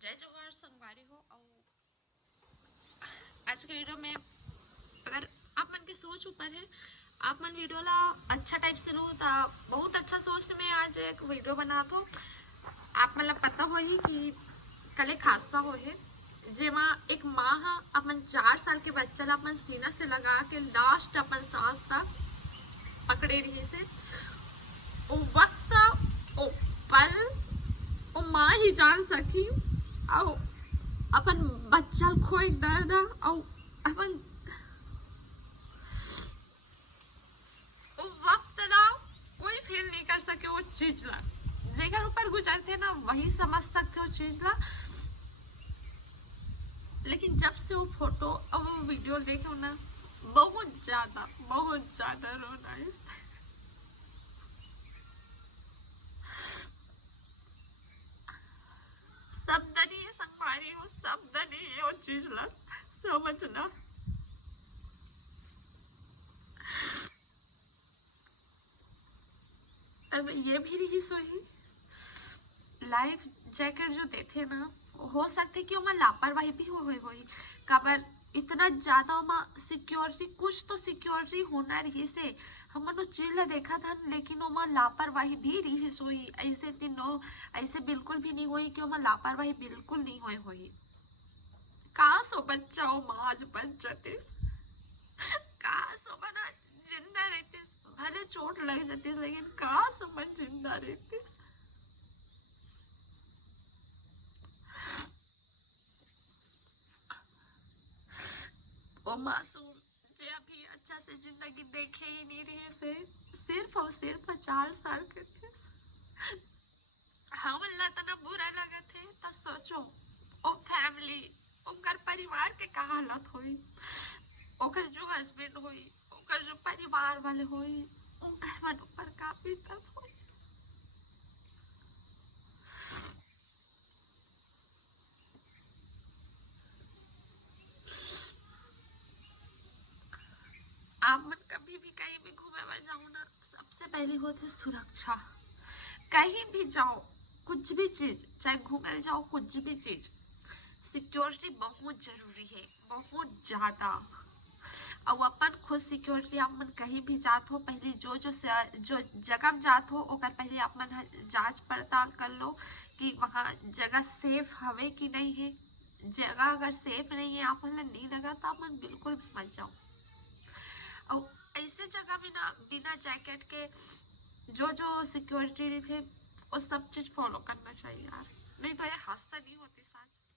जय जोहार संगवारी हो। और आज के वीडियो में अगर आप मन के सोच ऊपर है, आप मन वीडियो ला अच्छा टाइप से रो तो बहुत अच्छा सोच में आज एक वीडियो बना दो। आप मन ला पता हो ही कि कल एक हादसा हो है जेमा एक माँ हा अपन 4 साल के बच्चा ला अपन सीना से लगा के लास्ट अपन सांस तक पकड़े रही से। वो वक्त, वो पल, वो माँ ही जान सकी। और अपन बच्चा खोई दर्द और अपन वक्त ना कोई फील नहीं कर सके वो चीज ला। जेकर ऊपर गुजरते ना वही समझ सकते वो चीज ला। लेकिन जब से वो फोटो और वो वीडियो देखे ना बहुत ज्यादा रोना है। शब्द नहीं है संगवारी हो, शब्द नहीं है वो चीज ला समझना। अब ये भी रही सोई लाइफ जैकेट जो देते ना, हो सकते कि वहाँ लापरवाही भी हो काबर इतना ज्यादा वहाँ सिक्योरिटी, कुछ तो सिक्योरिटी होना रही से हम चीज देखा था। लेकिन वहाँ लापरवाही भी रही सोई ऐसे कि नो, ऐसे बिल्कुल भी नहीं हुई कि वहाँ लापरवाही बिल्कुल नहीं हुई। काश वो बच्चा हो माँ आज बच जाते, काश वो बना जिंदा रहते, भले चोट लग जाती लेकिन काश वो जिंदा रहते। वो मासूम जे अभी अच्छा से जिंदगी देखे ही नहीं रहे से सिर्फ और सिर्फ 4 साल के थे। हम अल्लाह तना बुरा लगा थे तो सोचो ओ फैमिली, उनकर परिवार के का हालत हुई, ओकर जो हस्बैंड हुई, ओकर जो परिवार वाले हुई, उनकर मन ऊपर का बीतत हुई। आप मन कभी भी कहीं भी घूमे पर जाओ ना, सबसे पहले होती सुरक्षा। कहीं भी जाओ, कुछ भी चीज, चाहे घूमे जाओ, कुछ भी चीज, सिक्योरिटी बहुत जरूरी है, बहुत ज्यादा। और अपन खुद सिक्योरिटी आप मन कहीं भी जात हो, पहले जो जगह में जात हो ओकर पहले आप मन जांच पड़ताल कर लो कि वहाँ जगह सेफ हवे कि नहीं है। जगह अगर सेफ नहीं है, आप मन नहीं लगा तो आप मन बिल्कुल भी मत जाओ। और ऐसे जगह में ना बिना जैकेट के जो सिक्योरिटी थे वो सब चीज फॉलो करना चाहिए यार, नहीं तो ये हादसा नहीं होती साथ।